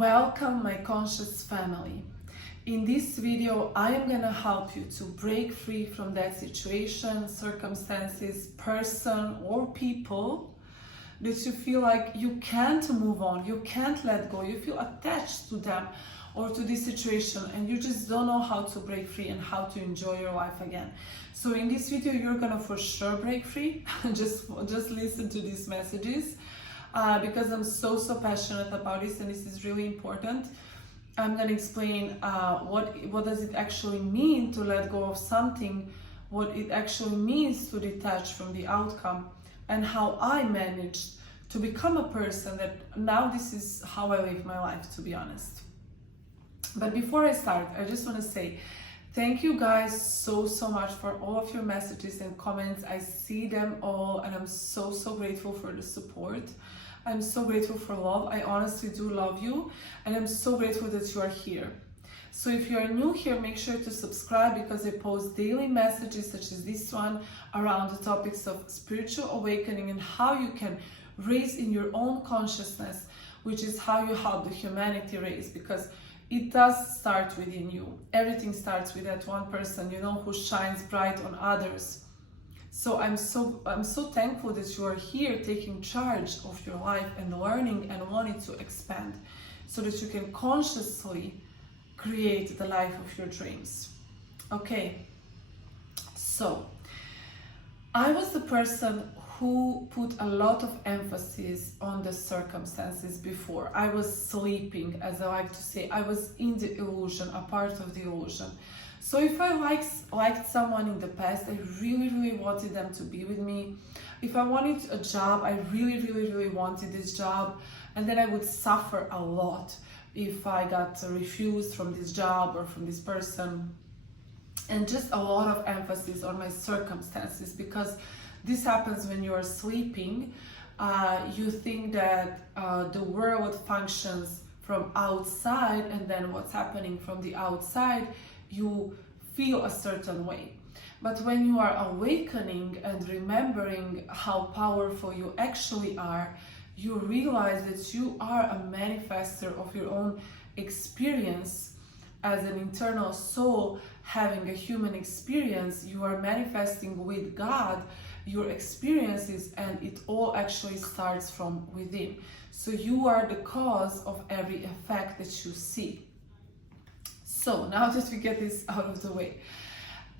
Welcome my conscious family. In this video, I am gonna help you to break free from that situation, circumstances, person or people that you feel like you can't move on, you can't let go, you feel attached to them or to this situation and you just don't know how to break free and how to enjoy your life again. So in this video, you're gonna for sure break free. just listen to these messages. Because I'm so passionate about this and this is really important. I'm going to explain what does it actually mean to let go of something, what it actually means to detach from the outcome, and how I managed to become a person that now this is how I live my life, to be honest. But before I start, I just want to say thank you guys so much for all of your messages and comments. I see them all and I'm so grateful for the support. I'm so grateful for love. I honestly do love you and I'm so grateful that you are here. So if you are new here, make sure to subscribe because I post daily messages such as this one around the topics of spiritual awakening and how you can raise in your own consciousness, which is how you help the humanity raise, because it does start within you. Everything starts with that one person, you know, who shines bright on others. So I'm so thankful that you are here taking charge of your life and learning and wanting to expand so that you can consciously create the life of your dreams. Okay, so I was the person who put a lot of emphasis on the circumstances before. I was sleeping, as I like to say. I was in the illusion, a part of the illusion. So if I liked someone in the past, I really wanted them to be with me. If I wanted a job, I really wanted this job. And then I would suffer a lot if I got refused from this job or from this person. And just a lot of emphasis on my circumstances, because this happens when you are sleeping. You think that the world functions from outside, and then what's happening from the outside, you feel a certain way. But when you are awakening and remembering how powerful you actually are, you realize that you are a manifester of your own experience. As an internal soul having a human experience, you are manifesting with God your experiences, and it all actually starts from within. So you are the cause of every effect that you see. So now that we get this out of the way,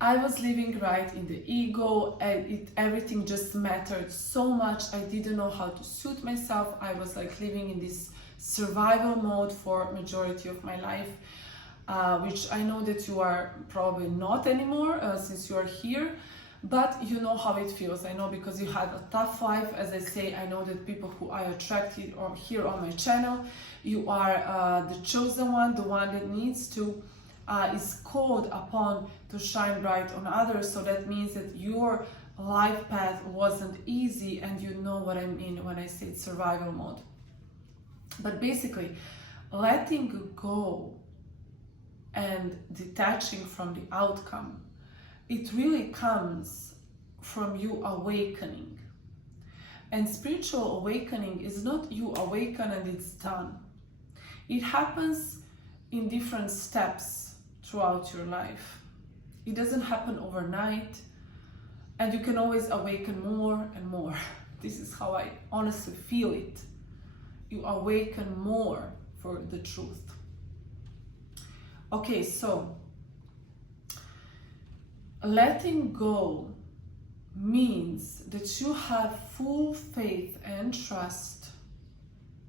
I was living right in the ego and everything just mattered so much. I didn't know how to suit myself. I was like living in this survival mode for majority of my life, which I know that you are probably not anymore since you are here, but you know how it feels. I know because you had a tough life. As I say, I know that people who I attracted or here on my channel, you are the chosen one, the one that needs to is called upon to shine bright on others. So that means that your life path wasn't easy, and you know what I mean when I say survival mode. But basically, letting go and detaching from the outcome, it really comes from you awakening. And spiritual awakening is not you awaken and it's done. It happens in different steps throughout your life. It doesn't happen overnight, and you can always awaken more and more. This is how I honestly feel it. You awaken more for the truth. Okay, so letting go means that you have full faith and trust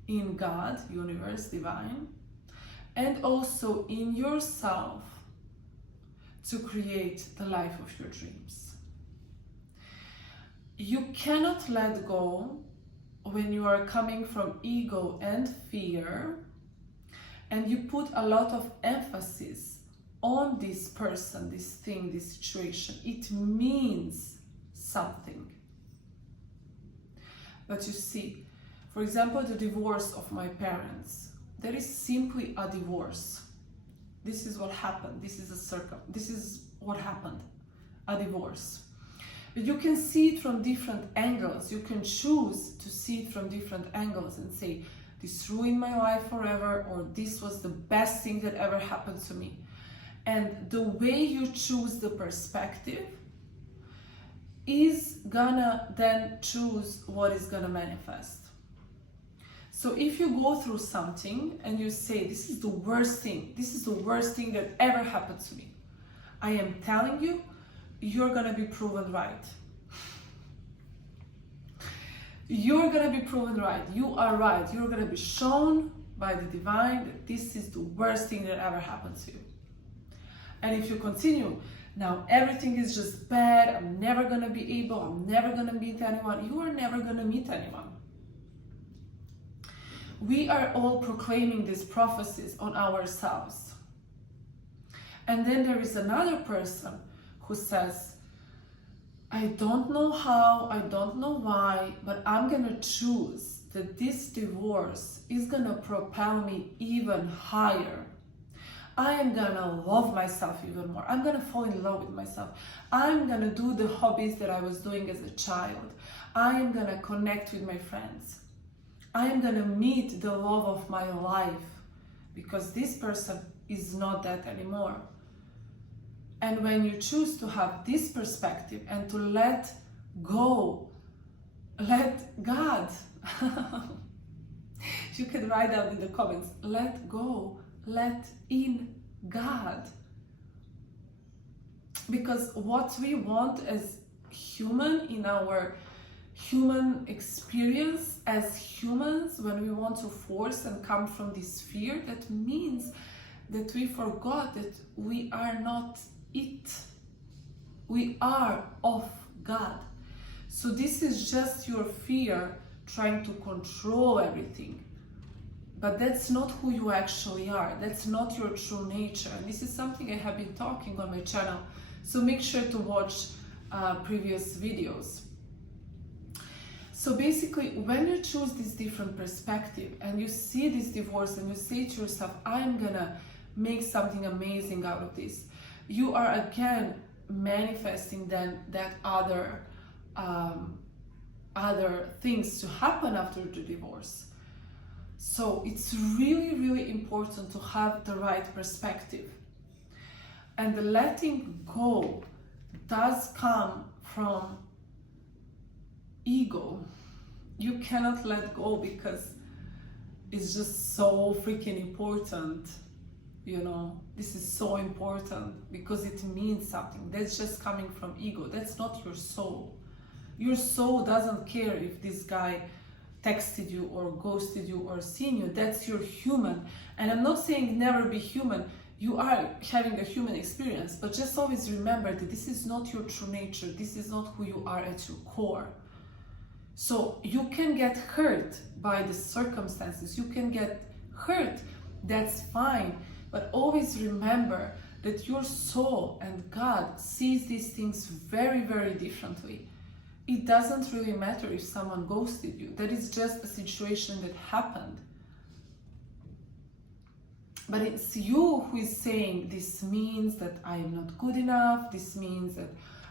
in God, universe, divine, and also in yourself to create the life of your dreams. You cannot let go when you are coming from ego and fear, and you put a lot of emphasis on this person, this thing, this situation. It means something. But you see, for example, the divorce of my parents, there is simply a divorce. This is what happened. This is what happened, a divorce. But you can see it from different angles. You can choose to see it from different angles and say, this ruined my life forever, or this was the best thing that ever happened to me. And the way you choose the perspective is gonna then choose what is gonna manifest. So if you go through something and you say, this is the worst thing that ever happened to me, I am telling you, you're gonna be proven right. You're gonna be proven right. You are right. You're gonna be shown by the divine that this is the worst thing that ever happened to you. And if you continue, now everything is just bad, I'm never gonna be able, I'm never gonna meet anyone, you are never gonna meet anyone. We are all proclaiming these prophecies on ourselves. And then there is another person who says, I don't know how, I don't know why, but I'm gonna choose that this divorce is gonna propel me even higher. I am gonna love myself even more. I'm gonna fall in love with myself. I'm gonna do the hobbies that I was doing as a child. I am gonna connect with my friends. I am gonna meet the love of my life, because this person is not that anymore. And when you choose to have this perspective and to let go, let God, you can write down in the comments, let go, let in God. Because what we want as human in our human experience as humans, when we want to force and come from this fear, that means that we forgot that we are not it. We are of God. So this is just your fear trying to control everything. But that's not who you actually are. That's not your true nature. And this is something I have been talking on my channel. So make sure to watch previous videos. So basically, when you choose this different perspective and you see this divorce and you say to yourself, I'm gonna make something amazing out of this, you are again manifesting then that other things to happen after the divorce. So it's really, really important to have the right perspective. And the letting go does come from ego. You cannot let go because it's just so freaking important. You know, this is so important because it means something. That's just coming from ego. That's not your soul. Your soul doesn't care if this guy texted you or ghosted you or seen you. That's your human. And I'm not saying never be human. You are having a human experience, but just always remember that this is not your true nature. This is not who you are at your core. So you can get hurt by the circumstances. You can get hurt. That's fine. But always remember that your soul and God sees these things very, very differently. It doesn't really matter if someone ghosted you. That is just a situation that happened. But it's you who is saying, this means that I am not good enough. This means that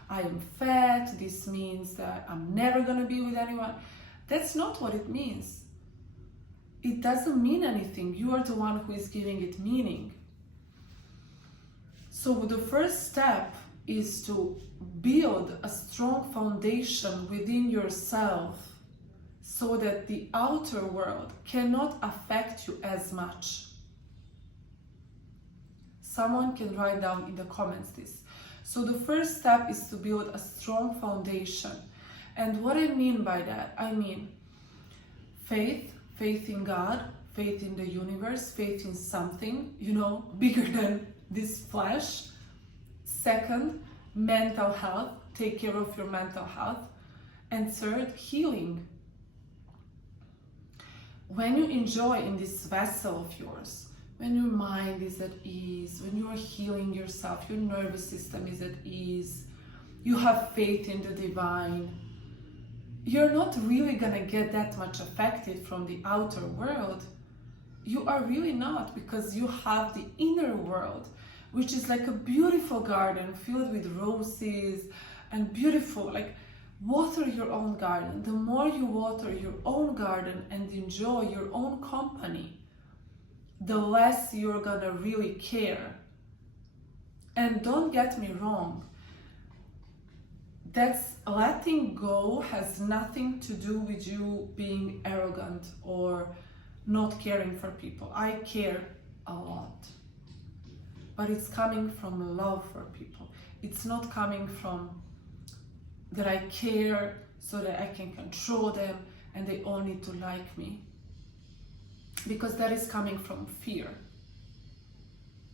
I am fat. This means that I'm never going to be with anyone. That's not what it means. It doesn't mean anything. You are the one who is giving it meaning. So the first step is to build a strong foundation within yourself so that the outer world cannot affect you as much. Someone can write down in the comments this. So the first step is to build a strong foundation. And what I mean by that, I mean faith in God, faith in the universe, faith in something, you know, bigger than this flesh. Second, mental health, take care of your mental health. And third, healing. When you enjoy in this vessel of yours, when your mind is at ease, when you are healing yourself, your nervous system is at ease, you have faith in the divine, you're not really gonna get that much affected from the outer world. You are really not, because you have the inner world, which is like a beautiful garden filled with roses and beautiful, like Water your own garden. The more you water your own garden and enjoy your own company, the less you're gonna really care. And don't get me wrong, that's letting go has nothing to do with you being arrogant or not caring for people. I care a lot, but it's coming from love for people. It's not coming from that I care so that I can control them and they all need to like me, because that is coming from fear.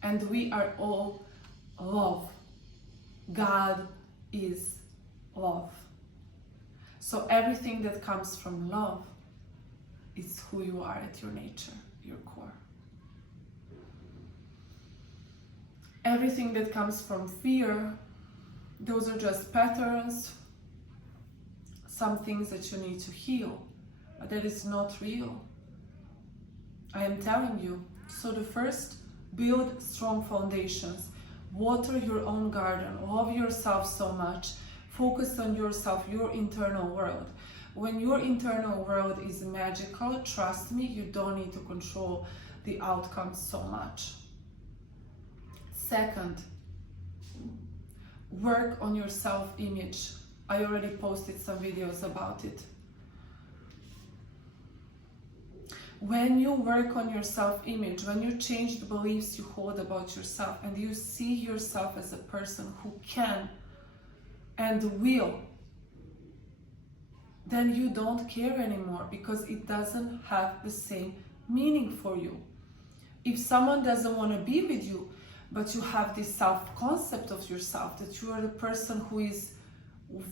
And we are all love. God is love. So everything that comes from love is who you are at your nature, your core. Everything that comes from fear, those are just patterns, some things that you need to heal, but that is not real. I am telling you. So the first, build strong foundations. Water your own garden. Love yourself so much. Focus on yourself, your internal world. When your internal world is magical, trust me, you don't need to control the outcome so much. Second, work on your self-image. I already posted some videos about it. When you work on your self-image, when you change the beliefs you hold about yourself and you see yourself as a person who can and will, then you don't care anymore, because it doesn't have the same meaning for you. If someone doesn't want to be with you, but you have this self-concept of yourself, that you are the person who is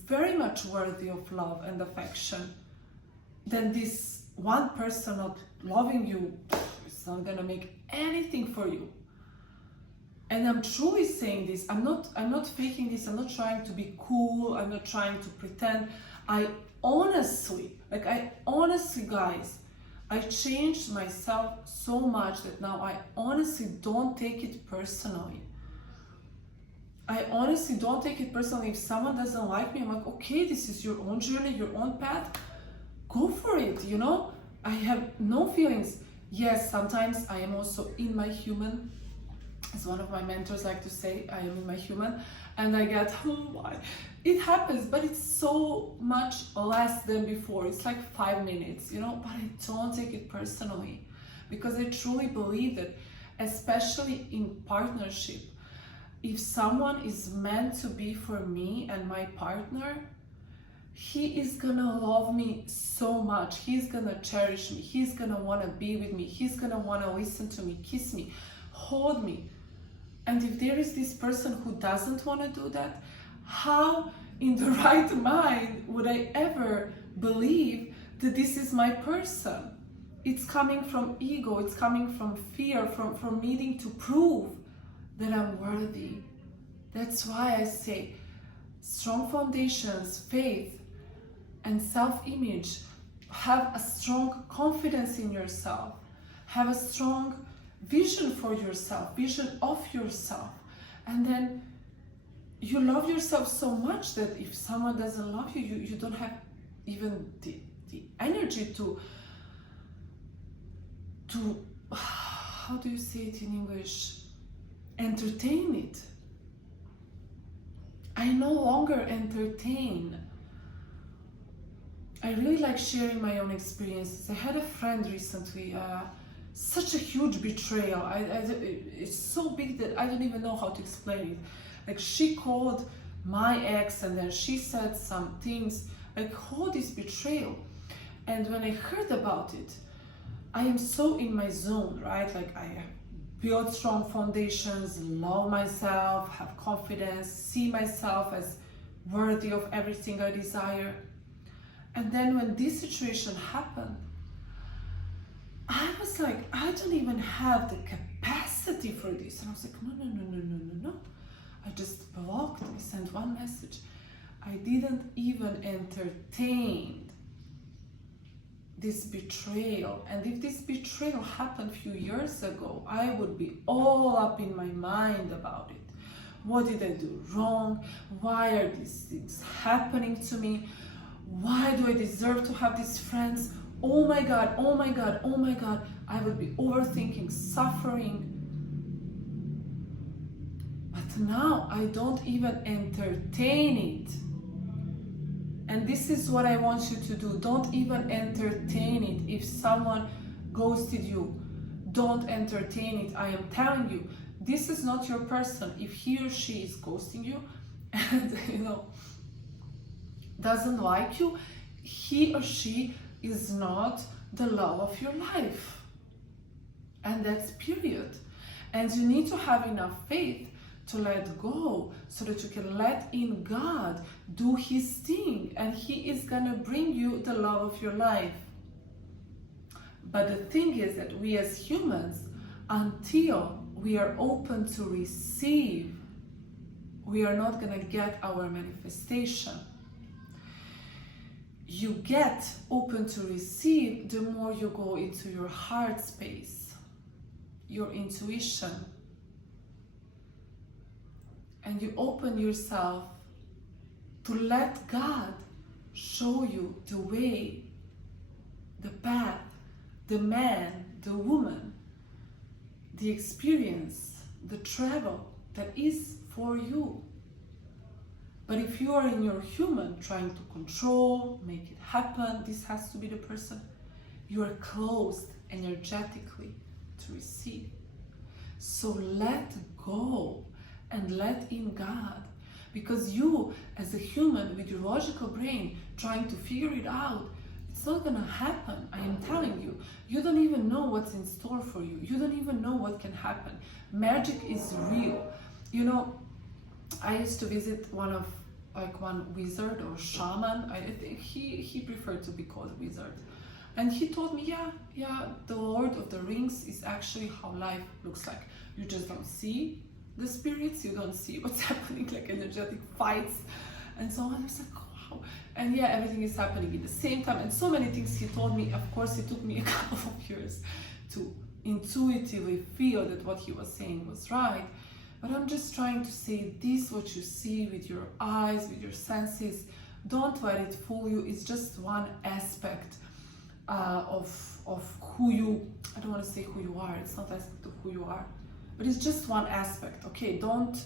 very much worthy of love and affection, then this one person not loving you is not gonna make anything for you. And I'm truly saying this. I'm not faking this. I'm not trying to be cool. I'm not trying to pretend. I honestly, guys, I changed myself so much that now I honestly don't take it personally. I honestly don't take it personally. If someone doesn't like me, I'm like, okay, this is your own journey, your own path. Go for it, you know? I have no feelings. Yes, sometimes I am also in my human. As one of my mentors like to say, I am in my human. And I get, oh my, it happens, but it's so much less than before. It's like 5 minutes, you know? But I don't take it personally, because I truly believe that, especially in partnership, if someone is meant to be for me and my partner, he is gonna love me so much. He's gonna cherish me. He's gonna wanna be with me. He's gonna wanna listen to me, kiss me, hold me. And if there is this person who doesn't wanna do that, how in the right mind would I ever believe that this is my person? It's coming from ego. It's coming from fear, from needing to prove that I'm worthy. That's why I say strong foundations, faith, and self-image. Have a strong confidence in yourself. Have a strong vision for yourself, vision of yourself. And then you love yourself so much that if someone doesn't love you, you don't have even the energy to, how do you say it in English? Entertain it. I no longer entertain. I really like sharing my own experiences. I had a friend recently, such a huge betrayal. It's so big that I don't even know how to explain it. Like, she called my ex and then she said some things, like, all this betrayal. And when I heard about it, I am so in my zone, right? Like, I build strong foundations, love myself, have confidence, see myself as worthy of everything I desire. And then when this situation happened, I was like, I don't even have the capacity for this. And I was like, no. I just blocked. I sent one message. I didn't even entertain this betrayal. And if this betrayal happened a few years ago, I would be all up in my mind about it. What did I do wrong? Why are these things happening to me? Why do I deserve to have these friends? Oh my God, oh my God, oh my God. I would be overthinking, suffering. But now I don't even entertain it. And this is what I want you to do. Don't even entertain it. If someone ghosted you, don't entertain it. I am telling you, this is not your person. If he or she is ghosting you and doesn't like you, he or she is not the love of your life. And that's period. And you need to have enough faith to let go so that you can let in God do his thing, and he is gonna bring you the love of your life. But the thing is that we as humans, until we are open to receive, we are not gonna get our manifestation. You get open to receive the more you go into your heart space, your intuition, and you open yourself to let God show you the way, the path, the man, the woman, the experience, the travel that is for you. But if you are in your human trying to control, make it happen, this has to be the person, you are closed energetically to receive. So let go and let in God, because you as a human with your logical brain trying to figure it out, it's not gonna happen. I am telling you, you don't even know what's in store for you. You don't even know what can happen. Magic is real. I used to visit one wizard or shaman. I think he preferred to be called wizard. And he told me, yeah, the Lord of the Rings is actually how life looks like. You just don't see the spirits, you don't see what's happening, like energetic fights and so on. I was like, wow. And yeah, everything is happening at the same time. And so many things he told me. Of course, it took me a couple of years to intuitively feel that what he was saying was right. But I'm just trying to say this, what you see with your eyes, with your senses, don't let it fool you. It's just one aspect of who you, I don't want to say who you are, it's not aspect of who you are, but it's just one aspect, okay? Don't,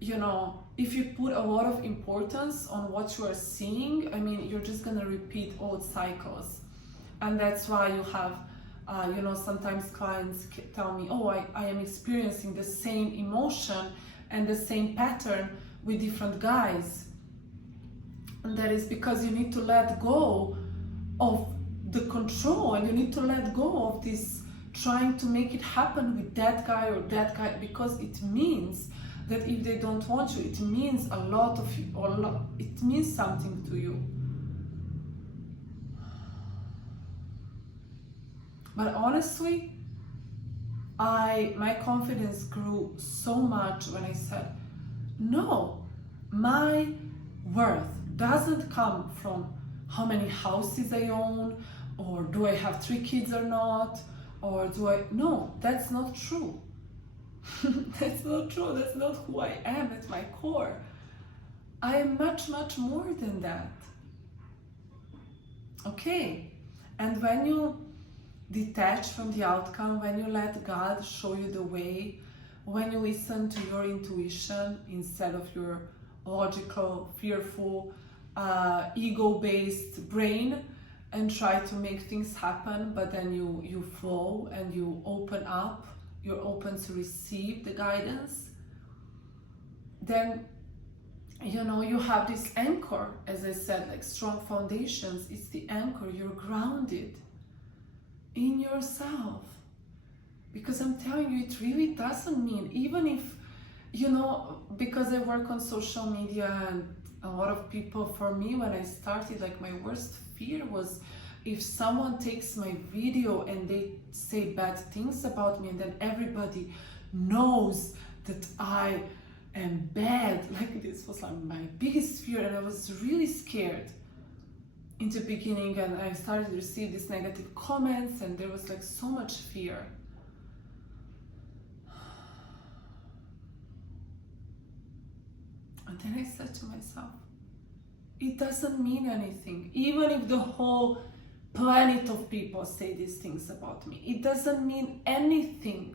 if you put a lot of importance on what you are seeing, I mean, you're just gonna repeat old cycles. And that's why you have, sometimes clients tell me, oh, I am experiencing the same emotion and the same pattern with different guys. And that is because you need to let go of the control, and you need to let go of this trying to make it happen with that guy or that guy, because it means that if they don't want you, it means a lot of you, or it means something to you. But honestly, my confidence grew so much when I said, no, my worth doesn't come from how many houses I own, or do I have 3 kids or not, or no, that's not true. That's not true. That's not who I am at my core. I am much, much more than that. Okay? And when you detach from the outcome, when you let God show you the way, when you listen to your intuition instead of your logical, fearful, ego-based brain, and try to make things happen, but then you flow and you open up, you're open to receive the guidance, then you have this anchor, as I said, like strong foundations. It's the anchor. You're grounded in yourself, because I'm telling you, it really doesn't mean, even if because I work on social media, and a lot of people, for me, when I started, like, my worst fear was if someone takes my video and they say bad things about me, and then everybody knows that I am bad. Like, this was like my biggest fear, and I was really scared in the beginning, and I started to receive these negative comments, and there was like so much fear. And then I said to myself, It doesn't mean anything. Even if the whole planet of people say these things about me, it doesn't mean anything.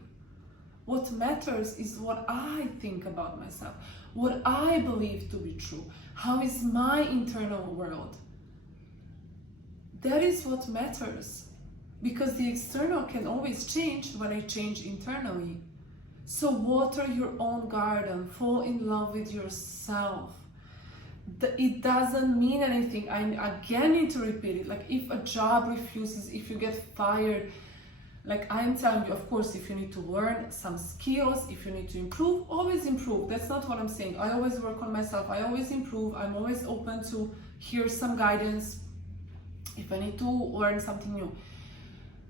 What matters is what I think about myself, what I believe to be true, how is my internal world. That is what matters, because the external can always change when I change internally. So water your own garden, fall in love with yourself. It doesn't mean anything. I again need to repeat it. Like if a job refuses, if you get fired, like I'm telling you, of course, if you need to learn some skills, if you need to improve, always improve. That's not what I'm saying. I always work on myself. I always improve. I'm always open to hear some guidance if I need to learn something new.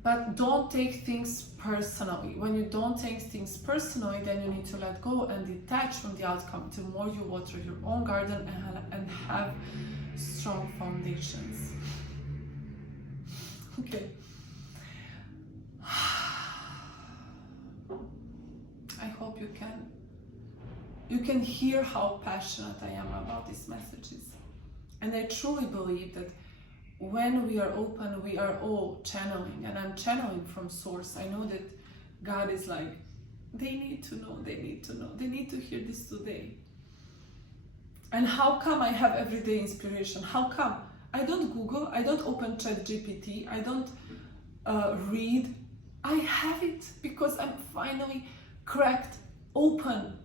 But don't take things personally. When you don't take things personally, then you need to let go and detach from the outcome. The more you water your own garden and have strong foundations. Okay. I hope you can hear how passionate I am about these messages. And I truly believe that when we are open, we are all channeling, and I'm channeling from source. I know that God is like, they need to know, they need to know, they need to hear this today. And how come I have everyday inspiration? How come? I don't Google, I don't open ChatGPT, I don't read. I have it because I'm finally cracked open.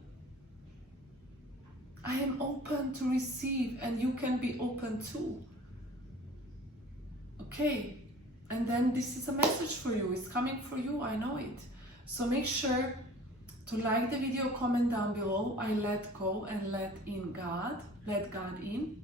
I am open to receive, and you can be open too. Okay, and then this is a message for you. It's coming for you, I know it. So make sure to like the video, comment down below. I let go and let in God, let God in.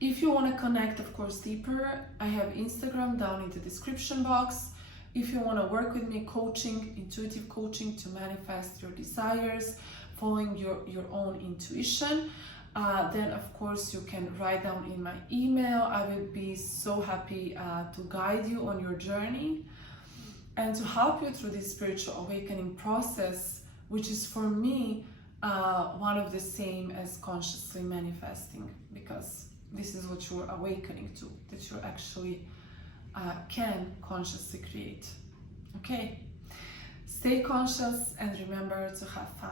If you want to connect, of course, deeper, I have Instagram down in the description box. If you want to work with me, coaching, intuitive coaching to manifest your desires, following your own intuition, then of course you can write down in my email. I will be so happy to guide you on your journey and to help you through this spiritual awakening process, which is for me one of the same as consciously manifesting, because this is what you're awakening to, that you actually can consciously create. Okay, stay conscious and remember to have fun.